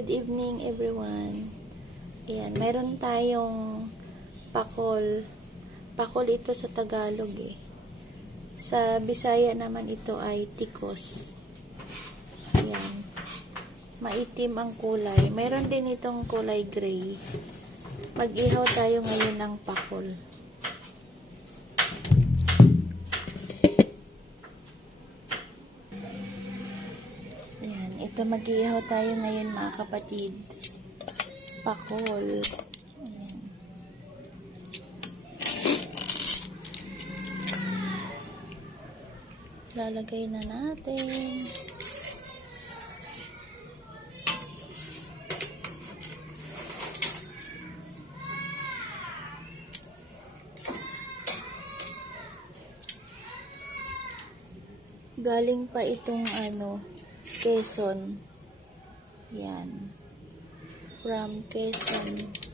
Good evening everyone. Ayan, meron tayong pakol. Pakol ito sa Tagalog eh. Sa Bisaya naman ito ay tikos. Ayan. Maitim ang kulay. Meron din itong kulay gray. Mag-ihaw tayo ngayon ng pakol. Ayan, ito mag-ihaw tayo ngayon mga kapatid. Pakol. Ayan. Lalagay na natin. Galing pa itong Quezon. Yan. From Quezon.